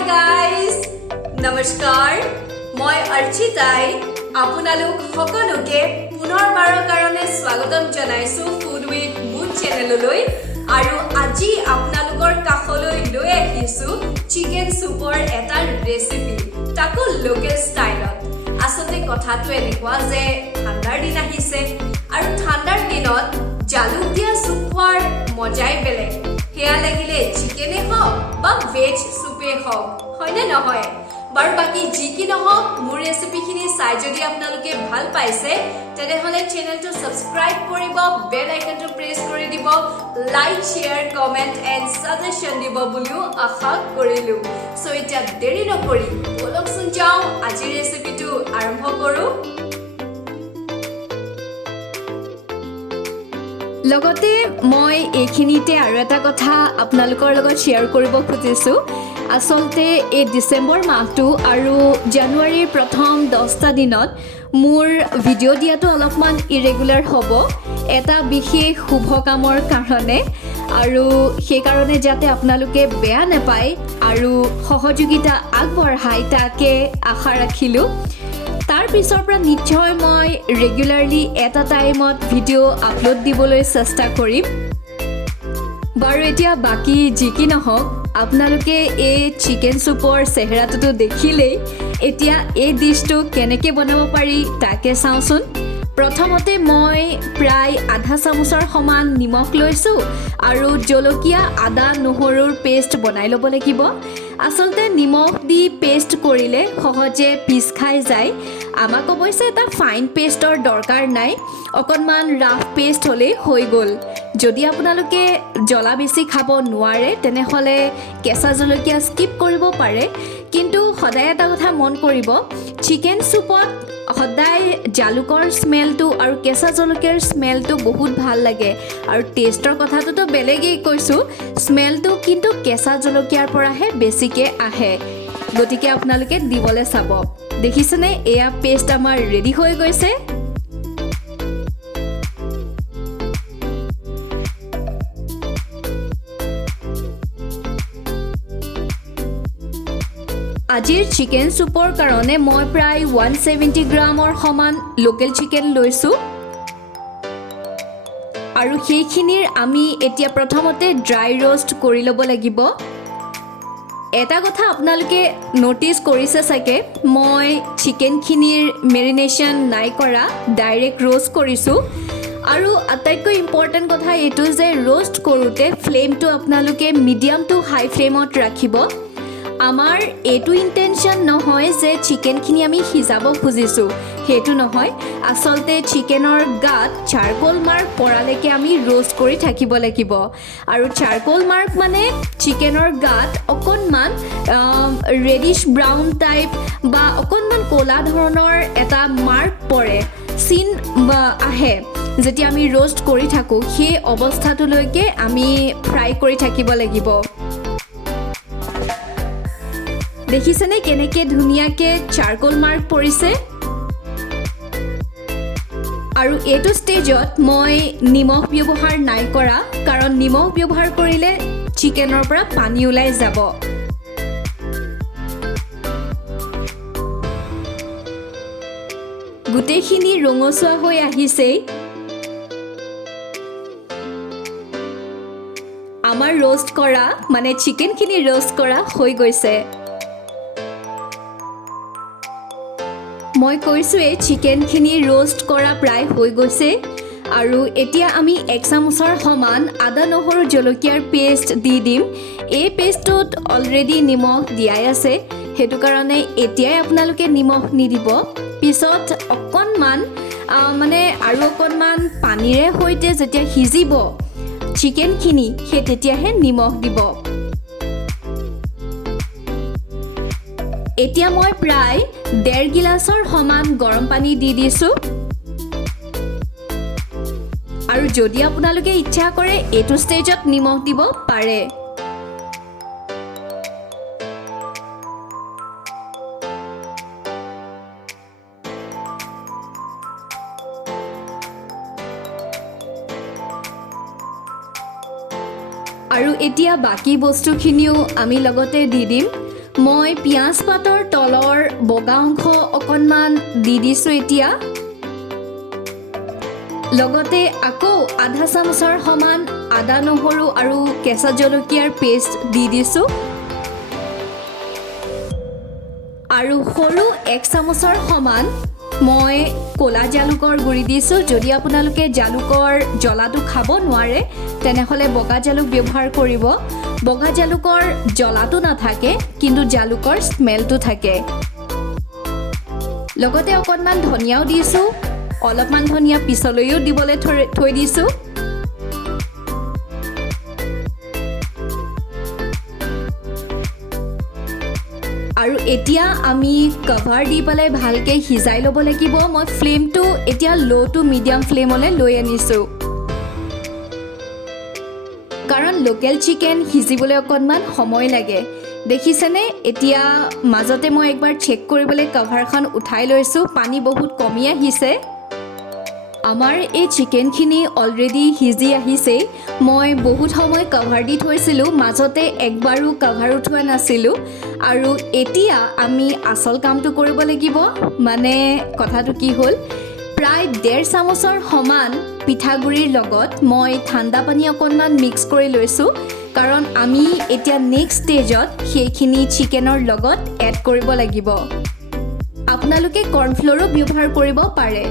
Hi guys, নমস্কাৰ মই অৰ্চিতাই আপোনালোক সকলোকে পুনৰবাৰৰ কাৰণে স্বাগতম জনাইছো ফুড উইথ মুড চেনেললৈ আৰু আজি আপোনালোকৰ কাষলৈ লৈ আহিছো চিকেন সুপৰ এটা ৰেচিপি তাকো লোকেল ষ্টাইলত আসলে কথাটো এনেকুৱা যে ঠাণ্ডাৰ দিন আহিছে আৰু ঠাণ্ডাৰ দিনত জালুক দিয়া সুপ খোৱাৰ মজাই বেলেগ হেয়া লাগিলে চিকেনে হওক বা ভেজ সুপে হওক হয়নে নহয় বাৰু বাকি যি কি নহওক মোৰ ৰেচিপিখিনি চাই যদি আপোনালোকে ভাল পাইছে তেনেহলে চেনেলটো সাবস্ক্ৰাইব কৰিব বেল আইকনটো প্ৰেছ কৰি দিব like share comment and suggestion দিব বুলিও আশা কৰিলো সো এতিয়া দেৰি নকৰি বলকচোন যাও আজিৰ ৰেচিপিটো আৰম্ভ কৰো লগতে মই এইখিনিতে আৰু এটা কথা আপোনালোকৰ লগত শেয়াৰ কৰিব খুজিছো আসলতে এই ডিসেম্বৰ মাহটো আৰু জানুৱাৰীৰ প্ৰথম 10টা দিনত মোৰ ভিডিঅ' দিয়াটো অলপমান ইৰেগুলাৰ হ'ব এটা বিশেষ শুভ কামৰ কাৰণে আৰু সেই কাৰণে যাতে আপোনালোকে বেয়া নাপায় আৰু সহযোগিতা আগবঢ়াই তাকে আশা ৰাখিলো তাৰ পিছৰ পৰা নিশ্চয় মই ৰেগুলাৰলি এটা টাইমত ভিডিঅ' আপলোড দিবলৈ চেষ্টা কৰিম বাৰু এতিয়া বাকি যি কি নহওক আপোনালোকে এই চিকেন সুপৰ চেহেৰাটো দেখিলেই এতিয়া এই ডিশটো কেনেকৈ বনাব পাৰি তাকে চাওঁচোন প্ৰথমতে মই প্ৰায় আধা চামুচৰ সমান নিমখ লৈছোঁ আৰু জলকীয়া আদা নহৰুৰ পেষ্ট বনাই ল'ব লাগিব আসলতে নিমখ দি পেষ্ট কৰিলে সহজে পিছ খাই যায় আমাক অৱশ্যে এটা ফাইন পেষ্টৰ দৰকাৰ নাই অকণমান ৰাফ পেষ্ট হ'লেই হৈ গ'ল যদি আপোনালোকে জ্বলা বেছি খাব নোৱাৰে তেনেহ'লে কেঁচা জলকীয়া স্কিপ কৰিব পাৰে কিন্তু সদায় এটা কথা মন কৰিব চিকেন সুপত সদায় জালুকৰ স্মেলটো আৰু কেঁচা জলকীয়াৰ স্মেলটো বহুত ভাল লাগে আৰু টেষ্টৰ কথাটোতো বেলেগেই কৈছোঁ স্মেলটো কিন্তু কেঁচা জলকীয়াৰ পৰাহে বেছিকৈ আহে গতিকে আপোনালোকে দিবলৈ চাব দেখিছেনে এয়া পেষ্ট আমাৰ ৰেডি হৈ গৈছে আজিৰ চিকেন সুপৰ কাৰণে মই প্ৰায় 170 গ্ৰামৰ সমান লোকেল চিকেন লৈছোঁ আৰু সেইখিনিৰ আমি এতিয়া প্ৰথমতে ড্ৰাই ৰোষ্ট কৰি ল'ব লাগিব এটা কথা আপোনালোকে নটিচ কৰিছে চাগে মই চিকেনখিনিৰ মেৰিনেশ্যন নাই কৰা ডাইৰেক্ট ৰোষ্ট কৰিছোঁ আৰু আটাইতকৈ ইম্পৰ্টেণ্ট কথা এইটো যে ৰোষ্ট কৰোঁতে ফ্লেমটো আপোনালোকে মিডিয়াম টু হাই ফ্লেমত ৰাখিব আমাৰ এইটো ইণ্টেনশ্যন নহয় যে চিকেনখিনি আমি সিজাব খুজিছোঁ সেইটো নহয় আসলতে চিকেনৰ গাত চাৰকোল মাৰ্ক পৰালৈকে আমি ৰোষ্ট কৰি থাকিব লাগিব আৰু চাৰকোল মাৰ্ক মানে চিকেনৰ গাত অকণমান ৰেডিছ ব্ৰাউন টাইপ বা অকণমান ক'লা ধৰণৰ এটা মাৰ্ক পৰে চিন আহে যেতিয়া আমি ৰোষ্ট কৰি থাকোঁ সেই অৱস্থাটোলৈকে আমি ফ্ৰাই কৰি থাকিব লাগিব দেখিছেনে কেনেকৈ ধুনীয়াকৈ চাৰকোল মাৰ্ক পৰিছে আৰু এইটো ষ্টেজত মই নিমখ ব্যৱহাৰ নাই কৰা কাৰণ নিমখ ব্যৱহাৰ কৰিলে চিকেনৰ পৰা পানী ওলাই যাব গোটেইখিনি ৰঙচুৱা হৈ আহিছেই আমাৰ ৰোষ্ট কৰা মানে চিকেনখিনি ৰোষ্ট কৰা হৈ গৈছে মই কৈছোঁৱেই চিকেনখিনি ৰোষ্ট কৰা প্ৰায় হৈ গৈছে আৰু এতিয়া আমি 1 চামুচৰ সমান আদা নহৰু জলকীয়াৰ পেষ্ট দি দিম এই পেষ্টটোত অলৰেডি নিমখ দিয়াই আছে সেইটো কাৰণে এতিয়াই আপোনালোকে নিমখ নিদিব পিছত অকণমান মানে আৰু অকণমান পানীৰে সৈতে যেতিয়া সিজিব চিকেনখিনি সেই তেতিয়াহে নিমখ দিব এতিয়া মই প্ৰায় 1.5 গিলাচৰ সমান গৰম পানী দি দিছোঁ আৰু যদি আপোনালোকে ইচ্ছা কৰে এইটো ষ্টেজত নিমখ দিব পাৰে আৰু এতিয়া বাকি বস্তুখিনিও আমি লগতে দি দিম মই পিঁয়াজ পাতৰ তলৰ বগা অংশ অকণমান দি দিছোঁ এতিয়া। লগতে আকৌ আধা চামুচৰ সমান আদা নহৰু আৰু কেঁচা জলকীয়াৰ পেষ্ট দি দিছোঁ। আৰু সৰু 1 চামুচৰ সমান মই ক'লা জালুকৰ গুড়ি দিছোঁ। যদি আপোনালোকে জালুকৰ জ্বলাটো খাব নোৱাৰে তেনেহ'লে বগা জালুক ব্যৱহাৰ কৰিব। বগা জালুকৰ জ্বলাটো নাথাকে কিন্তু জালুকৰ স্মেলটো থাকে। লগতে অকণমান ধনিয়াও দিছোঁ। অলপমান ধনিয়া পিছলৈও দিবলৈ থৈ দিছোঁ। আৰু এতিয়া আমি কভাৰ দি পেলাই ভালকৈ সিজাই ল'ব লাগিব। মই ফ্লেমটো এতিয়া ল' টু মিডিয়াম ফ্লেমলৈ লৈ আনিছোঁ, কাৰণ লোকেল চিকেন সিজিবলৈ অকণমান সময় লাগে। দেখিছেনে? এতিয়া মাজতে মই একবাৰ চেক কৰিবলৈ কভাৰখন উঠাই লৈছোঁ। পানী বহুত কমি আহিছে। আমাৰ এই চিকেনখিনি অলৰেডি সিজি আহিছেই। মই বহুত সময় কভাৰ দি থৈছিলোঁ, মাজতে একবাৰো কভাৰ উঠোৱা নাছিলোঁ। আৰু এতিয়া আমি আচল কামটো কৰিব লাগিব। মানে কথাটো কি হ'ল, প্ৰায় 1.5 চামুচৰ সমান পিঠাগুড়িৰ লগত মই ঠাণ্ডা পানী অকণমান মিক্স কৰি লৈছোঁ, কাৰণ আমি এতিয়া নেক্সট ষ্টেজত সেইখিনি চিকেনৰ লগত এড কৰিব লাগিব। আপোনালোকে কৰ্ণফ্ল'ৰো ব্যৱহাৰ কৰিব পাৰে।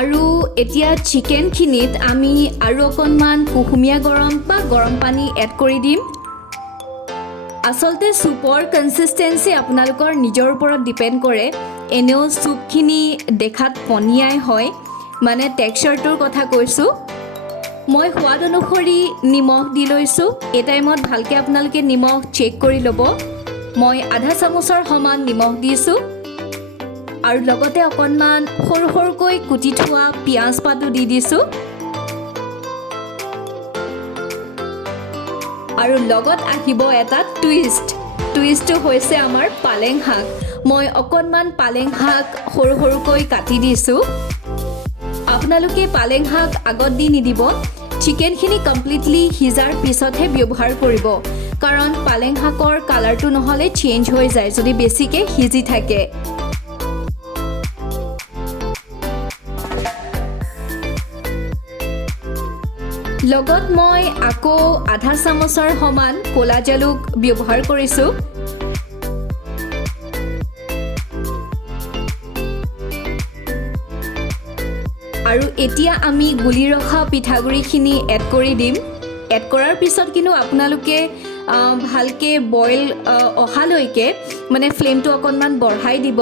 আৰু এতিয়া চিকেনখিনিত আমি আৰু অকণমান কুহুমীয়া গৰম পানী এড কৰি দিম। আচলতে চুপৰ কনচিষ্টেঞ্চি আপোনালোকৰ নিজৰ ওপৰত ডিপেণ্ড কৰে। এনেও চুপখিনি দেখাত পনীয়াই হয়, মানে টেক্সচাৰটোৰ কথা কৈছোঁ। মই সোৱাদ অনুসৰি নিমখ দি লৈছোঁ। এই টাইমত ভালকৈ আপোনালোকে নিমখ চেক কৰি ল'ব। মই আধা চামুচৰ সমান নিমখ দিছোঁ। আৰু লগতে অকণমান সৰু সৰুকৈ কুটি থোৱা পিঁয়াজ পাতো দি দিছোঁ। আৰু লগত আহিব এটা টুইষ্টটো হৈছে আমাৰ পালেং শাক। মই অকণমান পালেং শাক সৰু সৰুকৈ কাটি দিছোঁ। আপোনালোকে পালেং শাক আগত দি নিদিব। চিকেনখিনি কমপ্লিটলি সিজাৰ পিছতহে ব্যৱহাৰ কৰিব, কাৰণ পালেং শাকৰ কালাৰটো নহ'লে চেঞ্জ হৈ যায় যদি বেছিকৈ সিজি থাকে। লগত মই আকৌ আধা চামুচৰ সমান ক'লা জালুক ব্যৱহাৰ কৰিছোঁ। আৰু এতিয়া আমি গুলি ৰখা পিঠাগুড়িখিনি এড কৰি দিম। এড কৰাৰ পিছত কিন্তু আপোনালোকে ভালকৈ বইল অহালৈকে মানে ফ্লেমটো অকণমান বঢ়াই দিব।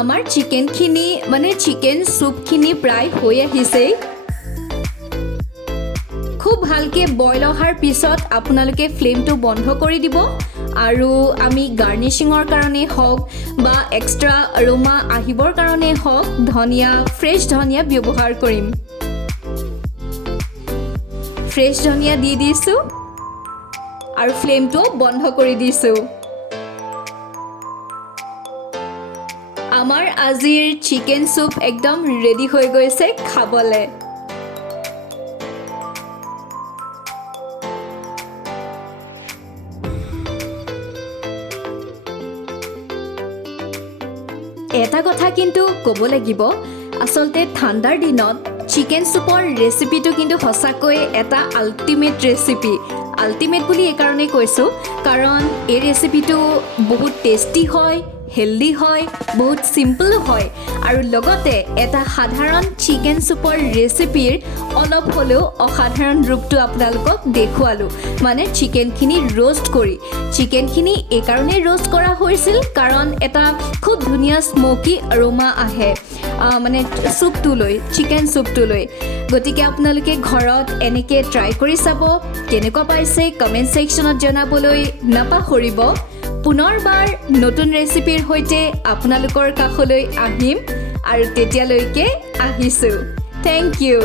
আমাৰ চিকেনখিনি মানে চিকেন চুপখিনি প্ৰায় হৈ আহিছেই। খুব ভালকৈ বইল অহাৰ পিছত আপোনালোকে ফ্লেমটো বন্ধ কৰি দিব। আৰু আমি গাৰ্নিচিঙৰ কাৰণেই হওক বা এক্সট্ৰা অৰোমা আহিবৰ কাৰণেই হওক ফ্ৰেছ ধনিয়া ব্যৱহাৰ কৰিম। ফ্ৰেছ ধনিয়া দি দিছোঁ আৰু ফ্লেমটো বন্ধ কৰি দিছোঁ। আমাৰ আজিৰ চিকেন চুপ একদম ৰেডি হৈ গৈছে খাবলৈ। এটা কথা কিন্তু ক'ব লাগিব, আচলতে ঠাণ্ডাৰ দিনত চিকেন চুপৰ ৰেচিপিটো কিন্তু সঁচাকৈ এটা আল্টিমেট ৰেচিপি। আল্টিমেট বুলি এইকাৰণেই কৈছোঁ কাৰণ এই ৰেচিপিটো বহুত টেষ্টি হয়, হেল্ডি হয়, বহুত চিম্পল হয় আৰু লগতে এটা সাধাৰণ চিকেন চুপৰ ৰেচিপিৰ অলপ হ'লেও অসাধাৰণ ৰূপটো আপোনালোকক দেখুৱালোঁ। মানে চিকেনখিনি ৰ'ষ্ট কৰি। চিকেনখিনি এইকাৰণেই ৰ'ষ্ট কৰা হৈছিল কাৰণ এটা খুব ধুনীয়া স্ম'কি অৰোমা আহে মানে চুপটোলৈ, চিকেন চুপটোলৈ। গতিকে আপোনালোকে ঘৰত এনেকৈ ট্ৰাই কৰি চাব। কেনেকুৱা পাইছে কমেণ্ট ছেকশ্যনত জনাবলৈ নাপাহৰিব। পুনৰবাৰ নতুন ৰেচিপিৰ সৈতে আপোনালোকৰ কাষলৈ আহিম আৰু তেতিয়ালৈকে আহিছোঁ। Thank U.